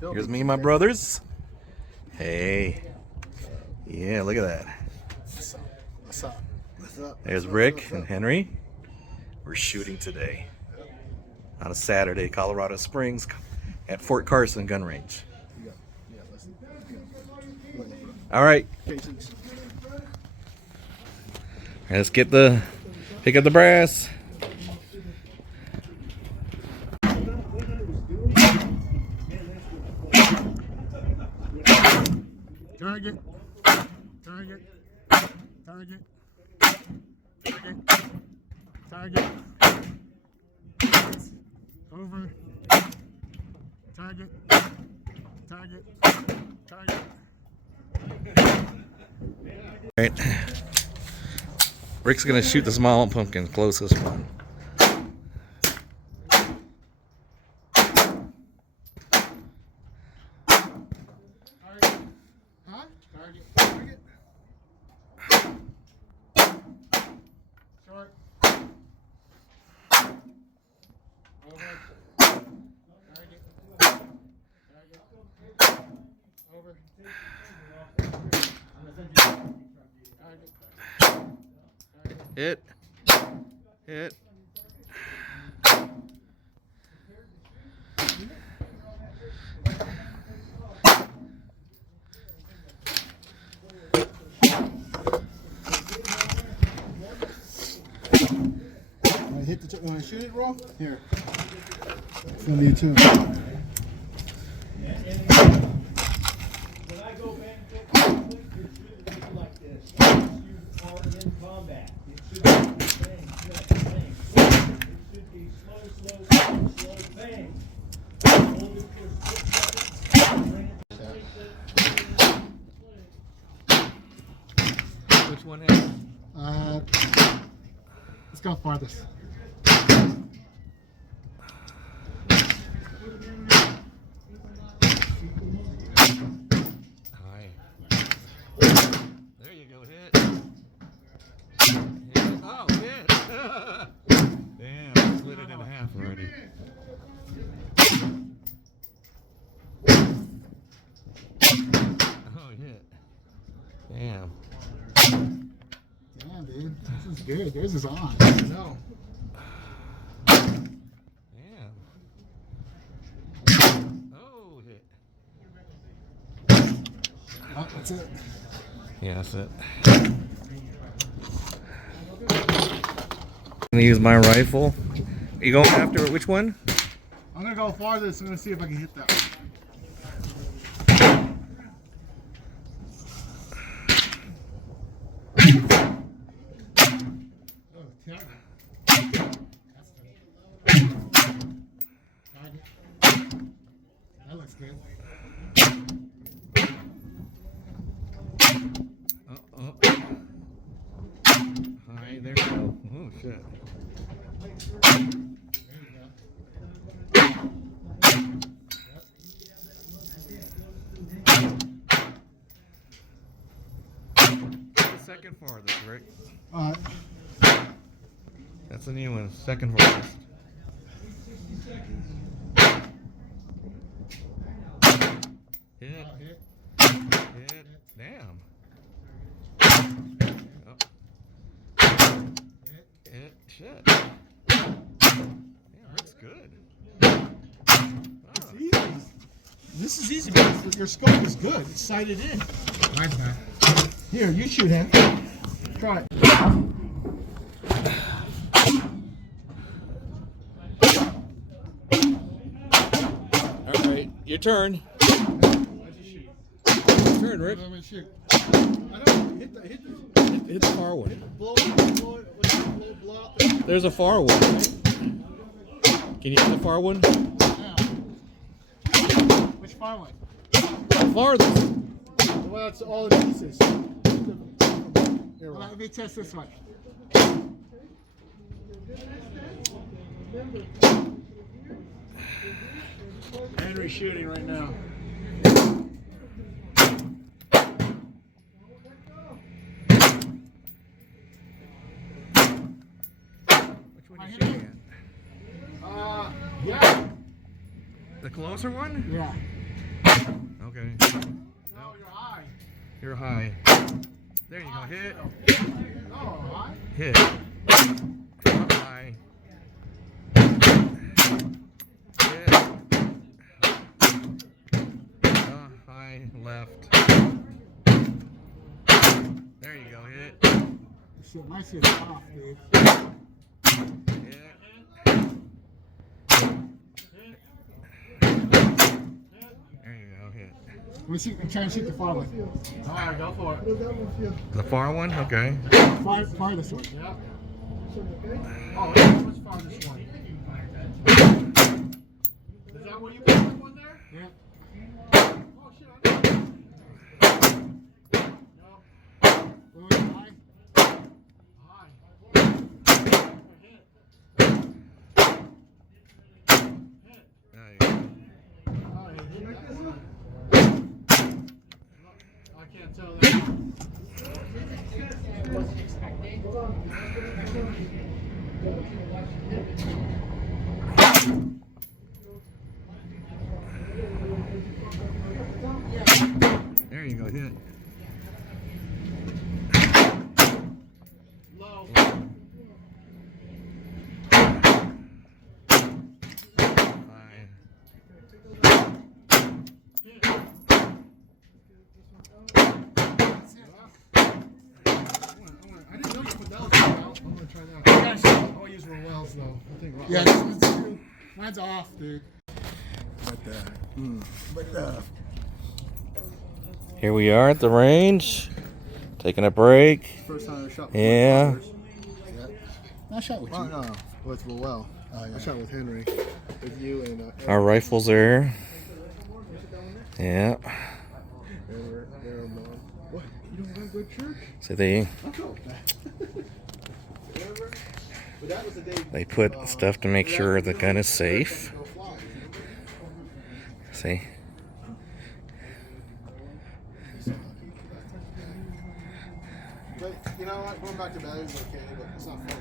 Here's me and my brothers. Hey. Yeah, look at that. What's up? What's up? There's Rick and Henry. We're shooting today on a Saturday, Colorado Springs at Fort Carson gun range. All right. Let's pick up the brass. Target. Target. Target. Target. Target. Over. Target. Target. Target. All right. Rick's gonna shoot the small pumpkin, closest one. Target. Short. Over. Target. Target. Over. Target. Hit. Hit. You want to shoot it, Raw? Here. It's going to be two. When I go back to conflict, it should be like this. You are in combat. It should be bang, bang. It should be slow, bang. Hold it for 6 seconds. Which one has? Let's go farthest. There you go, hit. Oh, hit. Damn, I split it in half already. Oh, hit. Damn. Damn, dude. This is good. This is on. No. Damn. Oh, hit. Oh, that's it. Yeah, that's it. I'm gonna use my rifle. Are you going after which one? I'm going to go farthest. I'm going to see if I can hit that one. That looks good. Alright, there we go. Oh, shit. There you go. The second farthest, Rick. Alright. That's the new one. Second farthest. Hit. Hit. Hit. Damn. Oh. Hit. Shit. Yeah, Rick's good. It's easy. This is easy because your scope is good. It's sighted in. Nice, man. Here, you shoot him. Try it. Alright, your turn. Turn, Rick. Let me shoot. I don't hit Hit the far one. blow up. There's a far one. Can you hit the far one? Which far one? Farthest. Well, that's all in pieces. Here, let me test this one. Henry's shooting right now. Which one are you shooting at? Yeah. The closer one? Yeah. Okay. No, you're high. You're high. There you go. Hit. No, high. Hit. Up high. Hit. High left. There you go. Hit. Shit, my shit's off, dude. Hit. There you go. Hit. I'm trying to shoot the far one. All right, go for it. The far one? Okay. Farthest one. Yeah. Oh, what's farthest one? Is that where you put that one there? Yeah. Oh shit, I know. No. High. High. Hit. There you go. Oh, yeah, hit that one. I can't tell that. There you go. Hit. Low. High. I didn't know you put those out. I'm gonna try that. I'll use Roel's though. I think yeah, this one's too. Mine's off, dude. Here we are at the range, taking a break. First time I shot with Yeah. I shot with you. Oh, no, with Roel. I shot with Henry. With you and Our rifles there. Yeah. What? You don't have good church? So they put stuff to make sure the gun is safe. See? But you know what? Going back to bed is okay, but it's not fun.